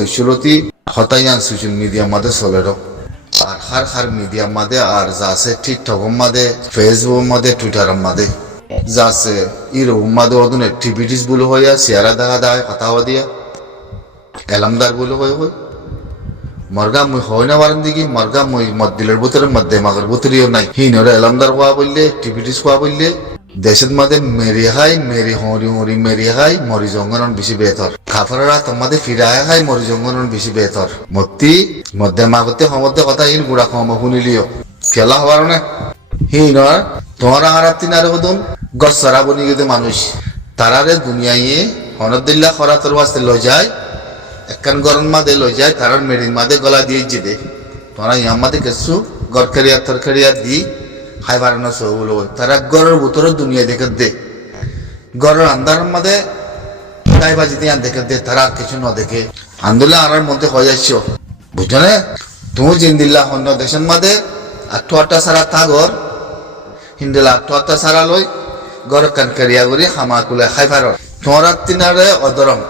তৈশলতি হতাইয়ান social media মাঝে চলে আর হার media মাঝে আর যা আছে টিকটক মাঝে ফেসবুক মাঝে টুইটার মাঝে যা আছে ইরকম মাঝে ওদের অ্যাক্টিভিটিস গুলো হইয়া চেহারা দেখা দেয় কথা দিয়া এলামদার গুলো হয়ে মর্গা মুই হয় না পারেন দেখি মর্গা মুই মদ্দিলের ভিতরে মধ্যে মাগের ভিতরেও নাই হিনরে এলামদার হওয়া বললে অ্যাক্টিভিটিস হওয়া বললে দেশের মধ্যে মেরি হাই মেরি হরি মেরি হাই মরি জঙ্গনন বেশি বেতর খাফারা তোমাদের ফিরায় হাই মরি জঙ্গনন বেশি বেতর মতি মধ্যে মাগতে সমধ্যে কথা হিন গুড়া কম শুনিলিও খেলা হওয়ার না হিনর তোমার আরাত তিন আর হদুন গছরা বনি গেছে মানুষ তারারে দুনিয়ায় হনদুল্লাহ খরাতর বাস্তে লই যায় একখান গরম মাদে লই যায় তারার মেরিন মাদে গলা দিয়ে যেতে তোমরা ইয়ার মাদে কিছু গরকারিয়া তরকারিয়া দি খাই বাড়ানো সবগুলো তারা গড়ের ভিতরে দুনিয়া দেখে দে গড়ের আন্ধারের মাঝে গাই বাজি দিয়ে দেখে দে তারা আর কিছু না দেখে আন্দোলন আনার মধ্যে হয়ে যাচ্ছ বুঝছো না তুমি জিন্দিল্লা অন্য দেশের মাঝে আটটা সারা থাকর হিন্দিলা আটটা সারা লই গড় কানকারিয়া করি হামাকুলে খাই ভার তোমার তিনারে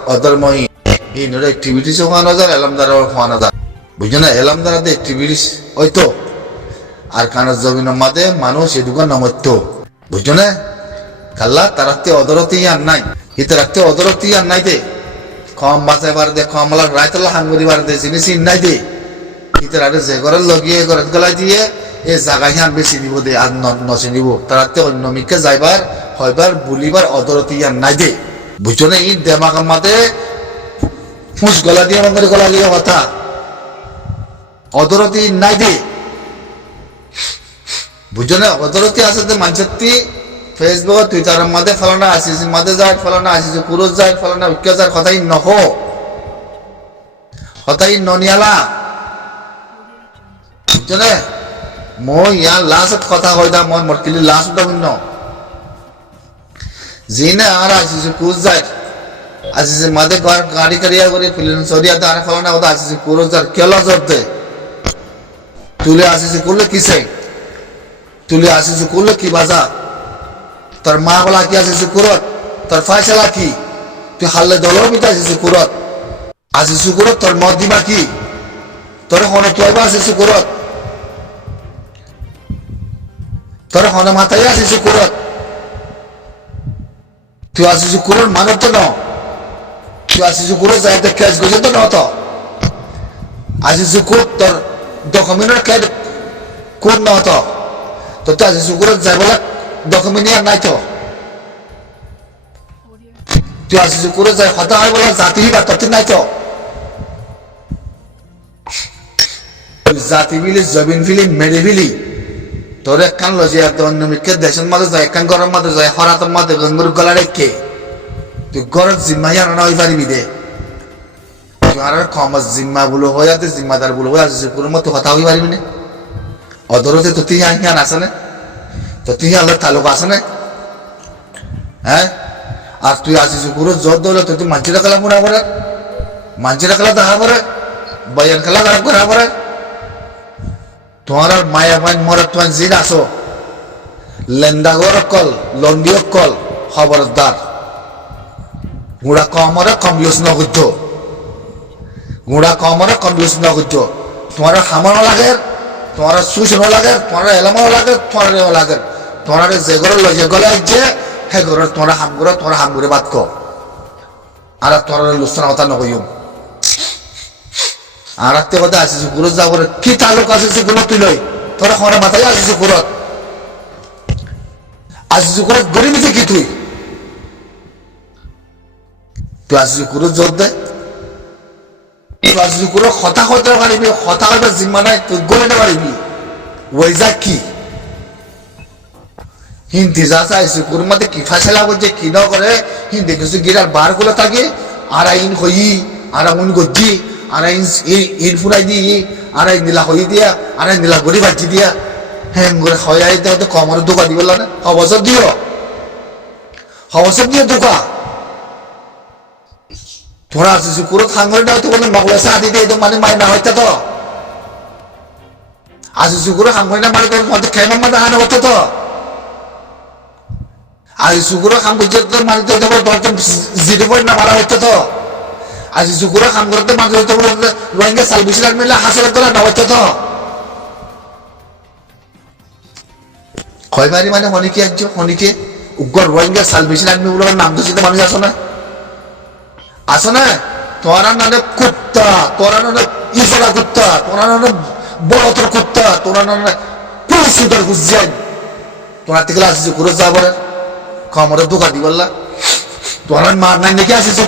অদরময়ী ইনরে অ্যাক্টিভিটিস হওয়া না যায় এলামদার হওয়া না যায় বুঝছো না এলামদারাতে অ্যাক্টিভিটিস ওই তো আর কানের জমিনের মাঝে মানুষ এদুকা নমত্য বুঝছো না কাল্লা তারাতে অদরতি আর নাই হিতে রাখতে অদরতি আর নাই দে কম বাঁচাই বার দে কম মালার রায়তলা হাঙ্গুরি বার দে জিনিস নাই দে হিতে রাতে যে ঘরের লগিয়ে ঘরের গলায় দিয়ে এই জায়গায় হান বেশি নিব দে আর নচে নিব তারাতে অন্য মিকে যাইবার হয়বার বলিবার অদরতি আর নাই দে বুঝছো না এই দেমাগের মাঝে ফুস গলা দিয়ে আমাদের গলা লিয়ে কথা অদরতি নাই দে বুঝছো না অদরতি আছে যে মানুষটি ফেসবুক টুইটারের মাঝে ফেলানো আসিস মাঝে যায় ফেলানো আসিস কুরুজ যায় ফেলানো উৎকে যায় কথাই নহ কথাই ননিয়ালা বুঝছো না মই ইয়ার লাস্ট কথা হইতা মই মরকিলি লাস্ট উঠা জিনে আর আসিস কুরুজ যায় আসিস মাঝে গাড়ি কারিয়া করে ফিলিন সরিয়াতে আর ফেলানো কথা আসিস কুরুজ যায় কেলা জরতে তুলে আসিস করলে কিসে তুলে আসিস করলে কি বাজা তোর মা বলা কি আসিস কুরত তোর ফাইসলা কি তুই হাল্লে দলও মিটা আসিস কুরত তোর মত দিবা কি তোর হন তুই বা আসিস কুরত তোর হন মাথায় আসিস কুরত তুই আসিস কুরত মানব তো ন তুই আসিস কুরত যাই তো ক্যাশ গেছে তো ন তো আসিস কুরত তোর ডকুমেন্টের ক্যাশ কোন ন তো তো তুই আসিস কুরত যাই বলে ডকুমেন্ট আর নাই তো তুই আসিস কুরত যাই হতা হয় বলে জাতি বা তত নাই তো জাতি বিলি জবিন ফিলি মেরে ফিলি তোর একখান লজিয়া তো অন্য মিকে দেশের মাঝে যায় একখান গরম মাঝে যায় হরাতের মাঝে গঙ্গুর গলা রেখে তুই গরম জিম্মাই আর না হয়ে পারিবি দে তুই আর কম জিম্মা বলো হয়ে যাতে জিম্মাদার বলো হয়ে আসিস কুরুর মতো কথা হয়ে পারিবি না অদরতে তো তুই হিয়ান আসে না তো তুই আল্লাহ তালুক আছে না হ্যাঁ আর তুই আসিস পুরো জোর দৌলে তুই মানচিরা খেলা পুরা করে মানচিরা খেলা দেখা করে বয়ান খেলা দেখা করা করে তোমার আর মায়া মাইন মরে তোমার জিন আসো লেন্দাগর কল লন্ডিও কল খবরদার গুড়া কমরে কম ইউজ নগদ্ধ গুড়া কমরে কম ইউজ নগদ্ধ তোমার হামানো লাগে তোমার সুসনো লাগে তোমার এলামাও লাগে তোমার লাগে তোমার যে ঘরে লজে গলে যে হে ঘরে তোমার হামগুড়ে বাদ কো আর তোমার লুসনা কথা নকইম আর আত্মীয় কথা আসিস গুরুত যা করে কি তালুক আসিস গুলো তুই লই তোরা খবরের মাথায় আসিস গুরত গরিবিতে কি তুই আসিস গুরুত জোর দে তুই আসিস গুরু কথা কইতে পারিবি কথা কইতে জিম্মা নাই তুই গলে পারিবি ওই যা কি হিন্দি যা চাইছে কুর মধ্যে কি ফাইসলা করছে কি না করে হিন্দি কিছু গিরার বার গুলো থাকে আর ইন হই আর উন গজ্জি আর ইন ফুরাই দি আর নীলা হই দিয়া আর নীলা গড়ি বাজি দিয়া হ্যাঁ করে হয়াই দেয় তো কমর দোকা দিব না হবসর দিও দোকা তোরা আসিস কুরো খাঙ্গল না তো বলে মগলে সাদি দিয়ে তো মানে মাই না হইতা তো আসিস কুরো খাঙ্গল না মানে তোর মধ্যে খেমা মাথা হানা হতো তো আর সুগুরো খাম বুঝতে মানে তো তোমার দরজা জিরো পয়েন্ট না মারা হতো তো আজি জুকুরা কাম করতে মানুষ তো রোহিঙ্গা সালবিশি লাগবে হাসলে তোলা নবাচ্চ তো কয়বারি মানে হনিকে একজন হনিকে উগ্র রোহিঙ্গা সালবিশি লাগবে বলে নাম তো চিন্তা মানুষ আসো না তোরা নানে কুত্তা তোরা নানে ইসরা কুত্তা তোরা নানে বড় তোর কুত্তা তোরা নানে পুরুষদের বুঝছেন তোরা থেকে আসিস করে যাব রে কমরে দোকা দিবল্লা তোরা মার নাই নাকি আসিস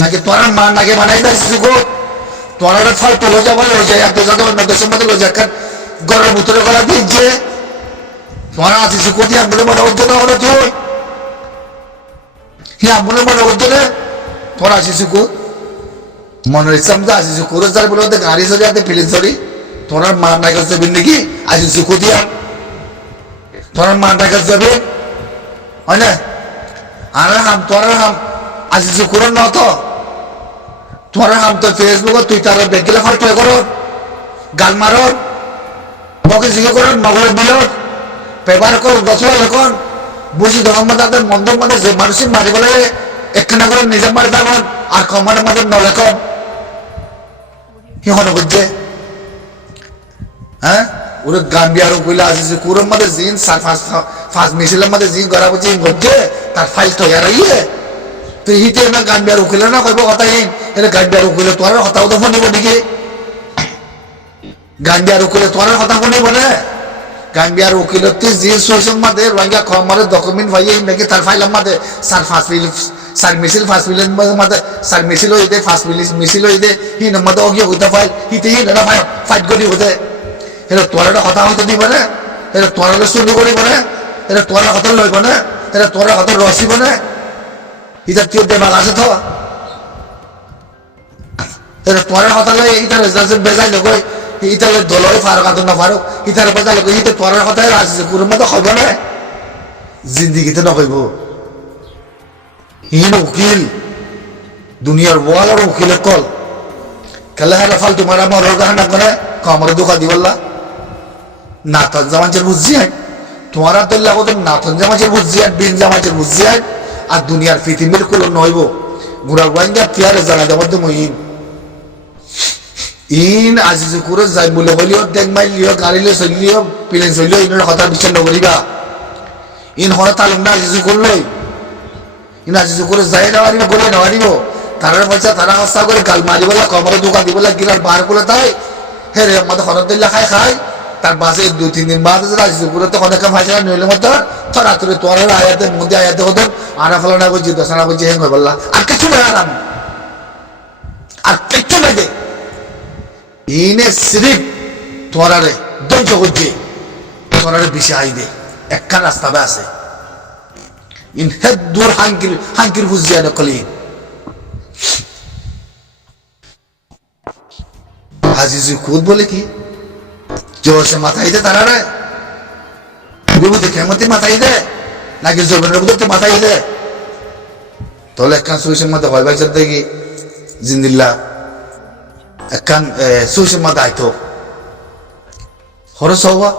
নাকি তোরা মার নাকি বানাই আসিস তোরা ফল তোলো যাবো লয়ে যায় এত যাতে অন্য দেশের মধ্যে লয়ে যায় গরের ভিতরে গলা দিচ্ছে তোরা আসিস কোথায় বলে মনে হচ্ছে না হলো তুই বলে মনে হচ্ছে না তোরা আসিস মনের ইচ্ছা আসিস করে যার বলে গাড়ি চড়ি হাতে ফিলিং চড়ি তোরা মার নাকি যাবি নাকি আসিস কোথায় তোরা মার নাকি যাবে হয় না আরে হাম তোরা হাম আসিস করে ন তো তোরা হাম তো ফেসবুক টুইটারে বেগিলে ফটো করো গাল মারো মগে জিগে করো মগলে বিলো পেপার করো দশবার লেখন বুঝি ধর্ম তাদের মন্দির মধ্যে যে মানুষের মারি বলে একখানা করে নিজে মারি থাকুন আর কমানের মধ্যে নলেখন কি হলো বুঝছে হ্যাঁ ওরা গাম্বিয়ার কইলে আসিস কুরোর মধ্যে জিন ফার্স্ট মিছিলের মধ্যে জিন করা বুঝি বুঝছে তার ফাইল তৈরি ইয়ে তো হিতে না গাম্বিয়ার উকিলে না কইব কথা হিন এটা গাম্বিয়ার উকিলে তোর কথাও তো শুনিব নাকি গাম্বিয়ার উকিলে তোর কথা শুনিব না গাম্বিয়ার উকিলতে যে সোশ্যাল মধ্যে রোহিঙ্গা খবরের ডকুমেন্ট ভাইয়ে নাকি তার ফাইলের মধ্যে সার মিছিল মধ্যে সার মিছিল হইতে ফার্স্ট মিছিল হইতে হিন মধ্যে অগিয়ে হইতে ফাইল হিতে হিন এটা ফাইট করি হইতে এটা তোর কথা হইতে দিব না এটা তোর শুনি করিব না এটা তোর কথা লইব না এটা তোর কথা রসিব না এটা কেউ দেবাল আছে তো এটা তোর কথা লই এটা রেজাল্ট বেজাই লগই ইতালে দলই ফারুক আদম না ফারুক ইতার বেজাই লগই এটা তোর কথা আছে কোনো মতো হইব না জিন্দিগিতে নকইব হিন উকিল দুনিয়ার ওয়ালার উকিলের কল খেলা হেলা ফালতু মারা মরার গাহানা করে কমরে দোকা দিবল্লা নাথন জামাজের বুঝিয়ান তোমারা তো লাগো তো নাথন জামাজের বুঝিয়ান বিন জামাজের বুঝিয়ান আর দুনিয়ার পৃথিবীর কোনো নইব গুড়া গোয়াঙ্গা তিয়ারে জানা দেওয়ার তো মহিন ইন আজিজ করে যাই বলে হলিও দেখ মাইলিও গাড়িলে চলিও প্লেন চলিও ইনের কথা বিচার নকরিবা ইন হরে তালুম না আজিজ করলই ইন আজিজ করে যাই না পারিব গলে না পারিব তারার পয়সা তারা হস্তা করে গাল মারিবলা কমরে দোকা দিবলা গিরার বার করে তাই হে রে আমাদের হরদুল্লাহ খায় তার বাসে 2-3 দিন বাদ রাজপুরে তো অনেক ভাইসা নইলে মতো তোরা তোরে তোর আয়াতের মধ্যে আয়াতে হতো আনা ফলানা করছি দশানা করছি হেন বললা আর কিছু নাই আরাম আর কিচ্ছু নাই দে ইনে সিরিফ তোরারে ধৈর্য করছে তোরারে বেশি আই দে একখান রাস্তা আছে ইন হেদ দূর হাঙ্কির বুঝিয়া নকলি হাজিজি খুদ বলে কি জোরসে মাথায় দে তারা রে বিভূতি কেমতি মাথায় দে নাকি জোরবেনের বুঝতে মাথায় দে তাহলে একখান সুইসের মধ্যে ভয় ভাই দেখি জিন্দিল্লা একখান সুইসের মধ্যে আইতো খরচ হওয়া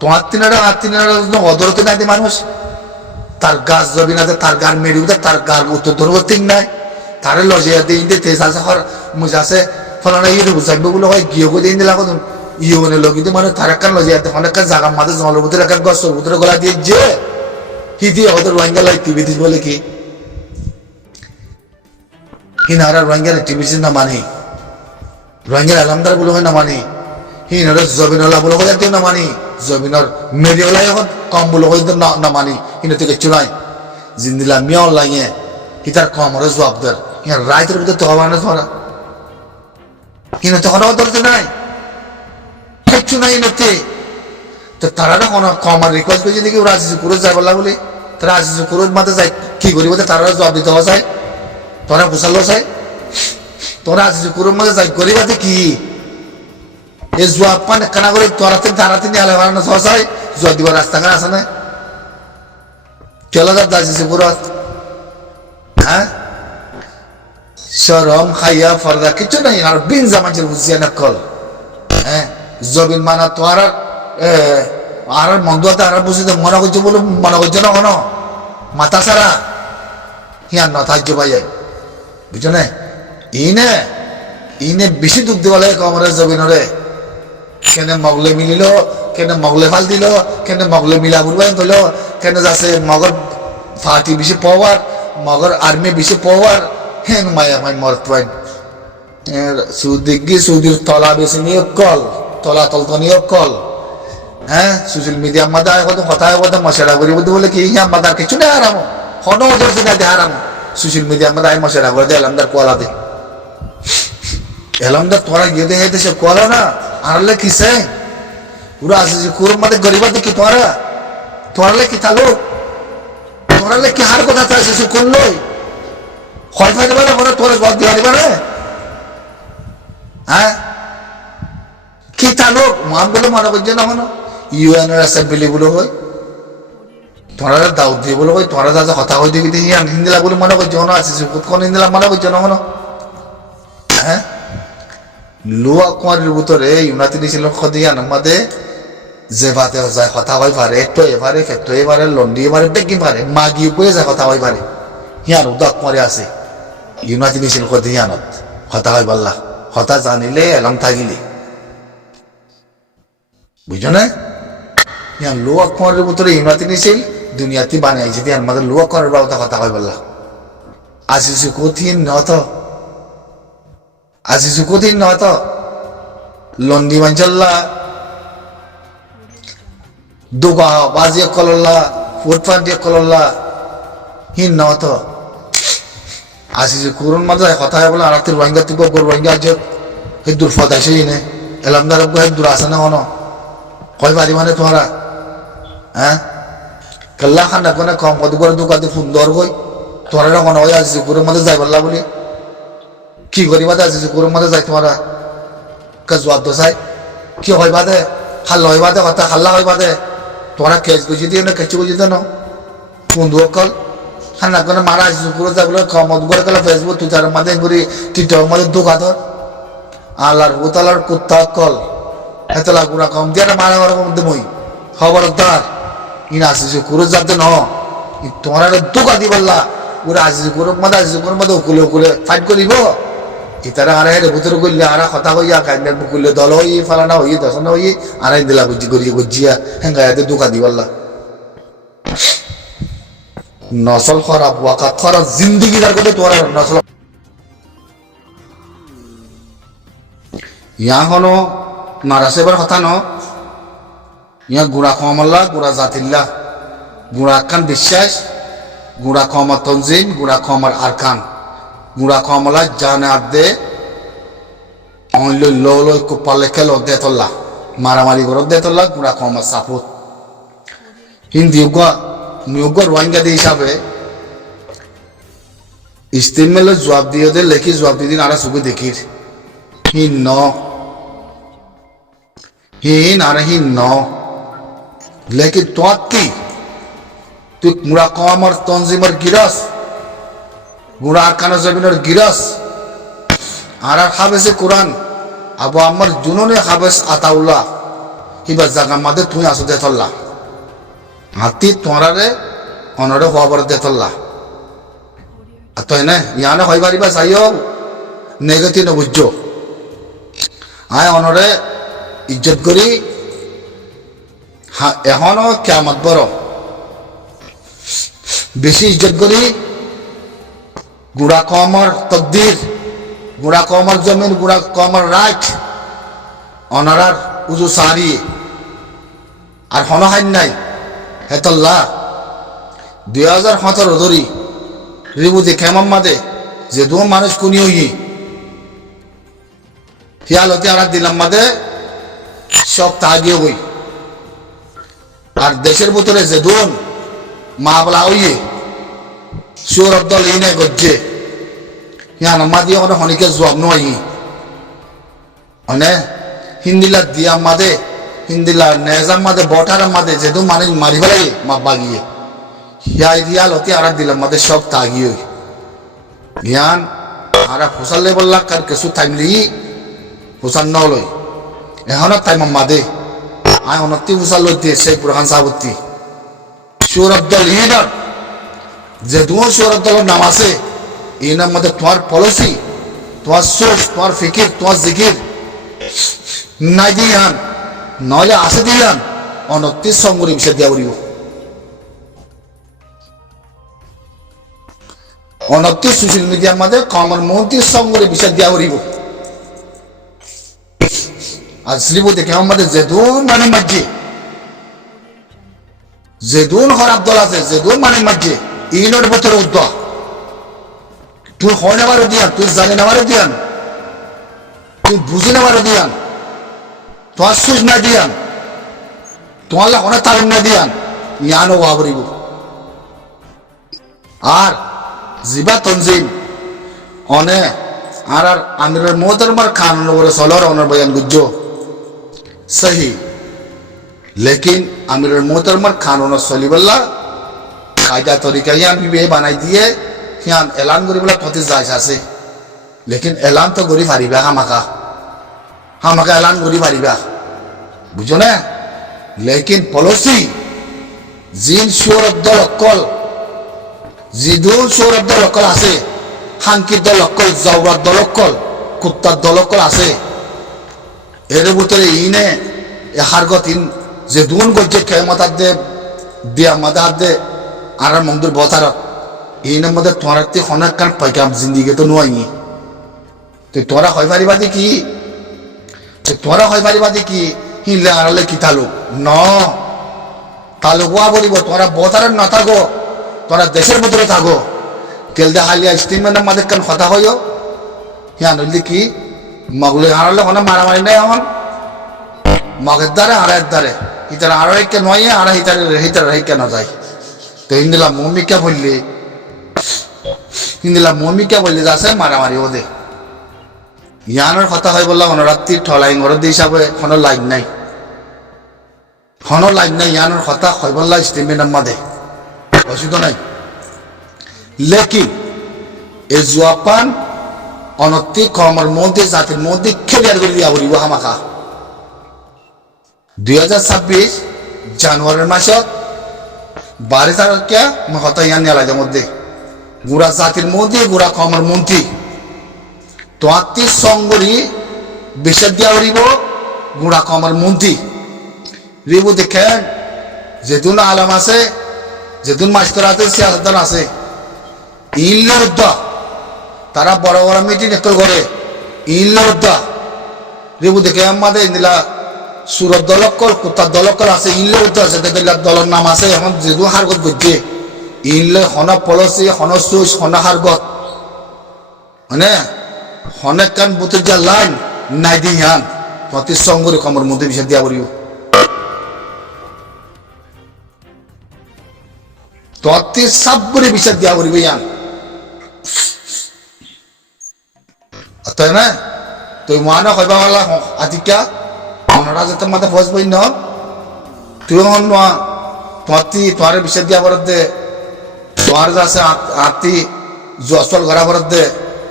তোমার তিনারা অদরতে নাই মানুষ তার গাছ জবি না তার গার মেরি তার গার উত্তর ধরবো তিন নাই তারে লজিয়া দিয়ে তেজ আছে মুজা আছে ফলানা ইয়ে বুঝাইবো বলে হয় গিয়ে দিয়ে দিলা কত ইয়ে লগিতে মানে তার একখান লজিয়াতে অনেক জায়গার মাঝে জলের ভিতরে একখান গছর ভিতরে গলা দিয়ে যে হি দিয়ে ওদের রোহিঙ্গা লাই টিভি দিস বলে কি হিনারা রোহিঙ্গার টিভি না মানি রোহিঙ্গার আলমদার বলে হয় না মানি হিনারা জবিনলা বলে হয় না মানি জবিনর মেরিওলাই এখন কম বলে হয় না মানি হিনা থেকে চুলাই জিন্দিলা মিয়াও লাগে হিতার কম হরে জবাবদার হিনার রাইতের ভিতরে তো হওয়া না ধরা হিনা তো হওয়া ধরতে নাই কিচ্ছু নাই নতে তো তারা না কোনো কম আর রিকোয়েস্ট করছে দেখি ওরা আজিজ কুরুজ যায় বললা বলে তারা আজিজ কুরুজ মাঝে যায় কি করিব তারা জবাব দিতে হওয়া যায় তোরা বুঝালো চাই তোরা আজিজ কুরুজ মাঝে যাই করিবাতে কি এই জবাব পান কানা করে তোরাতে তারাতে নিয়ে আলে বানানো হওয়া যায় জবাব দিবার রাস্তাঘাট আছে না চলো যার আজিজ কুরুজ হ্যাঁ শরম খাইয়া ফরদা কিছু নাই আর বিন জামাজের বুঝিয়া না কল হ্যাঁ জবিন মানা তো আর মন্দুয়াতে আর বুঝিতে মনে করছে বলে মনে করছে না কোনো মাথা সারা হিয়ার নথার্য পাই যায় বুঝছো না? ইনে ইনে বেশি দুঃখ দিবলে কমরের জবিনরে কেন মগলে মিলিল, কেন মগলে ফাল দিল, কেন মগলে মিলা বুড়বাই দিল, কেন যাচ্ছে মগর ফাটি বেশি পাওয়ার, মগর আর্মি বেশি পাওয়ার, হেন মায়া মাই মরতবাইন সুদিগি সুদির তলা বেশি নিয়ে কল তলা তলতো নিয়ে কল। হ্যাঁ, সোশ্যাল মিডিয়ার মধ্যে কথা কথা মশারা করি বলতে বলে কি আমাদের কিছু নেই হারামো হন ধরছি না দিয়ে হারামো সোশ্যাল মিডিয়ার মধ্যে আই মশারা করে দিয়ে এলামদার কোয়ালা দে এলামদার তোরা গিয়ে দেখে দেশে কোয়ালা না আনলে কিসে পুরো আসে কুরুম মধ্যে গরিবা দেখি তোরালে কি থাকো তোরালে কি হার কথা চাইছে সে করলোই হয় ফাইতে পারে মনে তোরা জবাব দিয়ে পারে। হ্যাঁ, কি থাকলো মহানগুলো মনে করছে না মনে ইউএনের অ্যাসেম্বলি বলে হয় তোরা দাউদ দিয়ে বলে হয় তোরা যা কথা হয়ে দেখি হিন্দিলা বলে মনে করছে মনে আছে কোন হিন্দিলা মনে করছে না মনে। হ্যাঁ, লোয়া কুমারের ভিতরে ইউনাইটেড নেশনের খদিয়া আমাদের যে ভাতে যায় কথা হয়ে পারে একটু এবারে ফেক্টো এবারে লন্ডি এবারে বেগি পারে মাগি উপরে যায় কথা হয়ে পারে হিয়ান উদা কুমারে আছে ইউনাইটেড নেশন খদিয়ানত কথা হয় পারলা কথা জানিলে এলাম থাকিলে বুঝছো না? ইয়ান লোয়া কুমারের ভিতরে ইউনাইটেড নেশন দুনিয়াতে বানিয়েছে দিয়ে আমাদের লোয়া কুমারের বাবতা কথা হয় পারলা আসিসু কঠিন নত আসিসু কঠিন নত লন্ডি মাঞ্চল্লা দুবা বাজিয়ে কলল্লা ফুটপান দিয়ে কলল্লা হিন নত আসিসু করুন মাঝে কথা হয় বলে আরাতের রোহিঙ্গা তুই রোহিঙ্গা আজ হেদুর ফদাইছে নে এলামদার হেদুর আসে না হন কয় বাড়ি মানে তোমরা। হ্যাঁ, কাল্লা খান রাখো না কম কত করে দোকানে সুন্দর হই তোমরা মনে হয় আসিসু করুন মাঝে যাই পারলা বলি কি করিবা আসিসু করুন মাঝে যাই তোমরা জবাব তো চাই কি হয় বাদে হাল্লা হয় বাদে কথা হাল্লা হয় বাদে তোমরা কেস গুজি দিয়ে না কেঁচু গুজি দেন বন্ধু অকল হান্না করে মারা আসিস পুরো যা বলে কমত করে গেল ফেসবুক টুইটারের মাঝে ঘুরি টিকটক মাঝে দোকাধর আল্লাহর উতালার কুত্তা অকল এতলা গুড়া কম দিয়ে মারা মারা মধ্যে মই খবরদার ইন আসিস কুরো যাতে ন তোমরা দোকা দি বললা ওরা আসিস কুরো মাদা আসিস কুরো মাদা উকুলে উকুলে ফাইট করিব ইতারা আরে হেরে ভিতরে করলে আর কথা কইয়া কাইন্দার বুকুলে দল হই ফালানা হই দশনা হই আড়াই দিলা বুঝি করিয়ে গুজিয়া হেঙ্গায়াতে দোকা দি বললা নসল খারাপ ওয়াকাত খারাপ জিন্দগি দার করে তোরা নসল ইয়া হনো নারাসেবার কথা ন ইয়া গুড়া কমল্লা গুড়া জাতিল্লা গুড়া খান বিশ্বাস গুড়া কমর তনজিম গুড়া কমর আরকান গুড়া কমলা জানে আদে অনল লো কুপালে খেলো দেতল্লা মারামারি করো দেতল্লা গুড়া কমর সাপুত হিন্দি নিয়োগ রোহিঙ্গা দিয়ে হিসাবে ইস্তেমেল জবাব দিয়ে দে লেখি জবাব দিয়ে দিন আরা সুখে দেখির হিন ন হিন আর হিন ন লেখি তোয়াত্তি তুই মুড়া কমর তনজিমর গিরস গুড়া আরকানা জমিনের গিরস আর হাবেসে কোরআন আবু আমার জুননে হাবেস আতাউল্লাহ হিবা জাগা মাদে তুই আসো দেতল্লা হাতি তোরারে অনরে হওয়ার দেতল্লা আতই না ইয়ানে হয় পারিবা চাইও নেগেটিভ নবুজ্জ আয় অনরে ইজ্জত করি এখনো কিয়ামত বড় বেশি ইজ্জত করি গুড়া কমর তকদির গুড়া কমর জমিন গুড়া কমর রাইট অনারার উজু সারি আর হনহাইন নাই হেতল্লা 2017 ধরি রিবুতে খেমাম মাদে যে দু মানুষ কুনি হই হিয়ালতে আর দিলাম মাদে সব তাগিয়ে হই আর দেশের ভিতরে যে দুন মাবলা হইয়ে সুর আব্দুল ইনে গজ্জে ইয়ান মাদি ওনে হনিকে জবাব নই মানে হিন্দিলা দিয়া মাদে হিন্দিলা নেজাম মাদে বটার মাদে যে দু মানুষ মারি ফেলাই মা বাগিয়ে হিয়া হিয়ালতে আর দিলাম মাদে সব তাগিয়ে জ্ঞান আর ফুসালে বললা কার কিছু থাকলি ফুসান নলই এখন টাইম মাদে আয় অনতি ফুসাল লইতে সেই বুরহান সাহাবতি সুর আব্দুল ইনার যে দু সুর আব্দুল নাম আছে এনার মধ্যে তোমার পলিসি, তোমার সোচ, তোমার ফিকির, তোমার জিকির নাই দিয়ান, নইলে আসে দিয়ান অনতি সঙ্গরি বিষয় দিয়া বলিব। অনতি সোশ্যাল মিডিয়ার মধ্যে কমন মন্ত্রী সঙ্গরি বিষয় দিয়া বলিব। আর শ্রীবু দেখে আমাদের যেদুন মানে মাঝে যেদুন খারাপ দল আছে, যেদুন মানে মাঝে ইনোর ভিতরে উদ্যোগ তুই হয় নেবারও দিয়ান, তুই জানি নেবারও দিয়ান, তুই বুঝি নেবারও দিয়ান, তোমার সুজ না দিয়ান, তোমার অনেক তালিম না দিয়ান ইয়ানো ওয়াবরিব। আর জিবা তনজিম অনে আর আমিরের মোহতরমার খান ওরে সলর অনর বয়ান গুজ্জো সহি, লেকিন আমিরের মোহতরমার খান ওনর সলিবল্লা কায়দা তরিকা ইয়ান বিবে বানাই দিয়ে হিয়ান এলান করি বলে প্রতি যাইছ আছে, লেকিন এলান তো করি পারিবা হামাকা হামাকা এলান করি পারিবা বুঝো না। লেকিন পলিসি জিন সৌরভ দল অকল জিদুল সৌরভ দল অকল আছে, হাঙ্কির দল অকল, জাউরার দল অকল, কুত্তার দল অকল আছে। এর ভিতরে ইনে হারগত ইন যে দুন গজ্জে খেমাতার দে দিয়া মাদার দে আর মন্দির বতারত ইনের মধ্যে তোমার অনেক কান পাইকাম জিন্দিগি তো নোয়াইনি। তো তোরা হয় পারিবা দেখি, তোরা হয় পারিবা দেখি হিনলে আড়ালে কি তালুক ন তালুকুয়া বলিব, তোরা বতারের না থাকো, তোরা দেশের ভিতরে থাকো। কেলদে হালিয়া স্টিমের মাঝে কান কথা হইও হিয়া নইলে কি মগলে আড়ালে কোনো মারামারি নাই আমার মগের দ্বারে আড়াইয়ের দ্বারে হিতার আড়াইকে নয় আর হিতার হিতার রেখে না যায়। তো হিন্দিলা মমিকা বললি হিন্দিলা মমিকা বললি যাচ্ছে মারামারি ওদে ইয়ানোর কথা হয় বললাম অনরাত্রি ঠলাই ঘরের হিসাবে কোনো লাইন নাই, কোনো লাইন নাই। ইয়ানোর কথা হয় বললা স্টিমের মাঝে অসুবিধা নাই। লেকিন এই জুয়াপান অনতি কমর মধ্যে জাতির মধ্যে খেলিয়ার করে দিয়া বলিব হামাকা 2026 জানুয়ারির মাসত 12 তারিখে মহতা ইয়ান নেলাইদের মধ্যে গুড়া জাতির মধ্যে গুড়া কমর মন্ত্রী তোয়াত্তি সঙ্গরি বিশেষ দিয়া বলিব গুড়া কমর মন্ত্রী রিবু দেখেন যেতুন আলম আছে, যেতুন মাস্টার আছে, সিয়াসতদান আছে, ইনলে উদ্যা তারা বড় বড় মিটিং একটু করে ইনলে উদ্যা রিবু দেখে আমাদের ইন্দিলা সুরত দলকল, কুত্তার দলকল আছে, ইনলে উদ্যা আছে, দলের নাম আছে। এখন যেদু হারগত করছে ইনলে হন পলসি, হন সুইচ, হন হারগত মানে হনেক কান বুতের যা লাইন নাই দি হান প্রতি সঙ্গরি কমর মধ্যে বিষয় দিয়া বলিব। তত্তি সবগুলি বিষয় দিয়া বলিব ইয়ান তাই না। তুই মানা কইবা বলা আতিকা অনরা যেতে মাথা ফস বই ন তুই হন নোয়া তত্তি তোর বিষয় দিয়া বরদ দে তোর যাচ্ছে আতি জসল ঘরা বরদ দে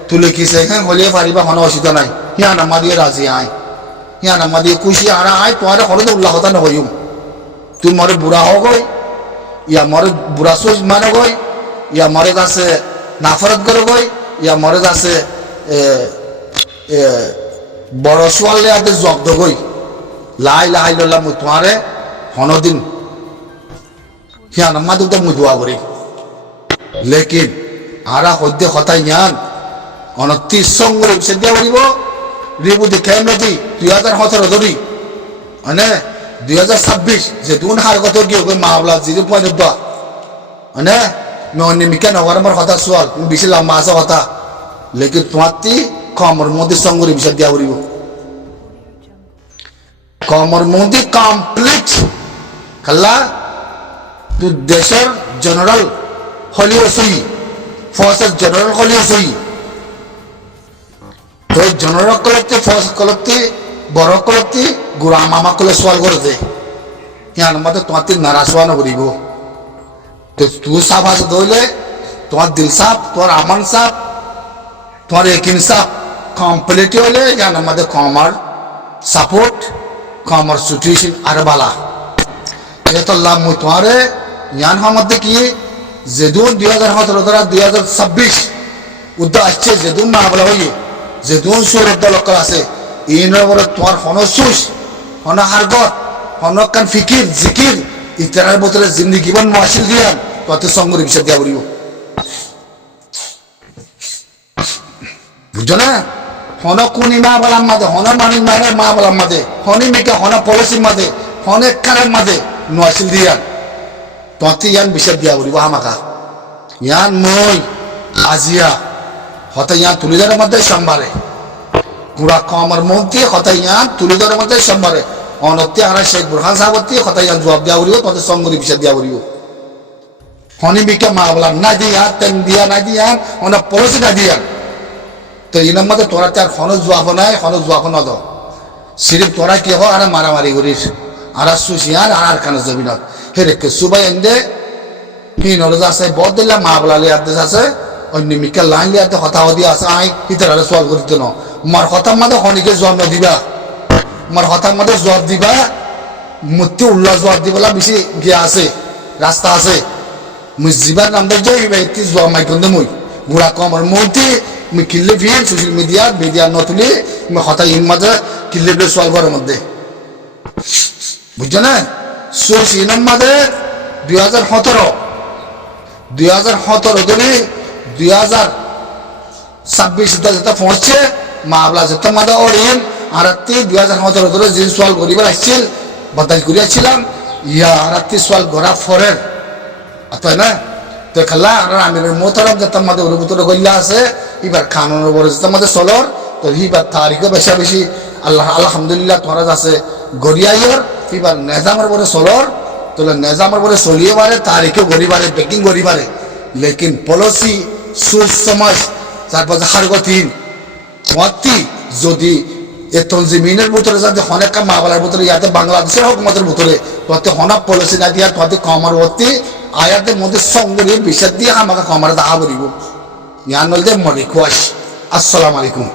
তুই লিখিছে হ্যাঁ হলিয়ে পারিবা কোনো অসুবিধা নাই। হিয়া নামা দিয়ে রাজি আয়, হিয়া নামা দিয়ে খুশি আর আয় তোমার হলে উল্লাহ হতা নহইম। তুই মরে বুড়া হো গই ইয়া মরে বুড়া সোচ মানে গই ইয়া মরে যাচ্ছে নাফরত করে গই ইয়া মরে যাচ্ছে বড় সোয়ালে আদে জব্দ গই লাই লাই লল্লা মুই তোমারে হনদিন হিয়া নামা দুটো মুই দোয়া করি। লেকিন আরা হদ্দে হতাই জ্ঞান অনতি সঙ্গরে বিষয় দিয়া বলিব রিবু দেখে নদী 2017 ধরি মানে 2026 যে দুন হার কত গিয়ে মামলা 0.2 মানে অনিমিকা নগর আমার কথা সোয়াল বেশি লম্বা আছে কথা। লেকিন তোমার কমর মধ্যে সঙ্গরে বিষয় দিয়া বলিব কমর মধ্যে কমপ্লিট খাল্লা তুই দেশের জেনারেল হলিও সই ফোর্সের জেনারেল হলিও সই তো জেনারেল কলতে ফোর্স কলতে বড় কলতে গুড়া মামা কলে সোয়াল করে দে ইয়ার মধ্যে তোমার নারাজ হওয়া না বলিব। তো তুই সাফ আছে ধরলে তোমার দিল সাফ, তোমার আমান সাফ, তোমার একিন সাফ কমপ্লিট হলে ইয়ার মধ্যে কমার সাপোর্ট কমার সিচুয়েশন আর বালা এতল্লাহ মুই তোমারে ইয়ান মধ্যে কি যেদুন 2017 দ্বারা 2026 উদ্যোগ আসছে যেদুন মা বলা হইয়ে যেদুন সুরত দলকর আছে এই নগর তোমার হন সুস হন হারগত হন কান ফিকির জিকির ইত্যাদির বোতলে জিন্দিগি জীবন মহাসিল দিয়ান তোতে সঙ্গরি বিষয় দিয়া বলিব বুঝছো না হন কোনি মা বলাম মাদে হন মানি মায়ের মা বলাম মাদে হনি মেকে হন পলিসির মাদে হনে কারের মাদে মহাসিল দিয়ান তোতে ইয়ান বিষয় দিয়া বলিব হামাকা ইয়ান মই আজিয়া হতে ইয়ান তুলিদারের মধ্যে সম্ভারে গুড়া কমার মন্ত্রী হতে ইয়ান তুলিদারের মধ্যে সম্ভারে অনত্য আর শেখ বুরহান সাহেবত্তি হতে ইয়ান জবাব দিয়া বলিব তোতে সঙ্গরি বিষয় দিয়া বলিব হনি মেকে মা বলাম না দিয়া তেন দিয়া না দিয়া হন পলিসি না দিয়া তো ইনার মধ্যে তোরা তার হনজ জোয়াব নাই হনজ জোয়াব নদ সিরিফ তোরা কি হয় আর মারামারি করিস আর সুশিয়ান আর কানে জমিনত হেরেকে সুবাই এন্দে কি নলেজ আছে বহুত দিলা মা বলালি আদেশ আছে অন্য মিকা লাইন লিয়াতে কথা হদি আছে আই হিতারে সওয়াল করিত ন মার হতার মধ্যে হনিকে জবাব দিবা মার হতার মধ্যে জবাব দিবা মূর্তি উল্লাহ জবাব দিবলা বেশি গিয়া আছে রাস্তা আছে মুই জিবার নাম দে যাই ব্যক্তি জবাব মাই কন্দে মুই গুড়া কমর মূর্তি মুই কিল্লে ভিন সোশ্যাল মিডিয়া নতুলি মুই হতা ইন মাঝে কিল্লে বে সওয়াল করার মধ্যে বুঝছো না সোশ্যাল মাঝে 2017 দিনে 2026 যেটা পৌঁছছে মামলা যেটা মাদা ওরিয়েন আর 2017 ধরে যে সওয়াল করিবার আসছিল বাতাল করিয়াছিলাম ইয়া আর সওয়াল গড়া ফরের তাই না তো খালা আর আমিরের মোহতারাম যেটা মাদে ওর ভিতরে গল্লা আছে এবার কানুনের উপরে যেটা মাদে চলর তো এবার তারিখে বেশা বেশি আল্লাহ আলহামদুলিল্লাহ তোরা আছে গড়িয়াইর এবার নেজামের উপরে চলর তোলে নেজামের উপরে চলিয়ে পারে তারিখে গড়ি পারে বেকিং গড়ি পারে লেকিন পলিসি সুর সমাজ তারপর হারগতিন মতি যদি এ তঞ্জিমিনের ভিতরে যাতে অনেক মামলার ভিতরে ইয়াতে বাংলাদেশের হুকুমতের ভিতরে তোতে হনা পলিসি না দিয়া তোতে কমার ভর্তি আয়াতের মধ্যে সঙ্গে বিষয় দিয়ে আমাকে কমার দাহা বলিব ইয়ান নলদে মনে খুয়াস আসসালামু আলাইকুম।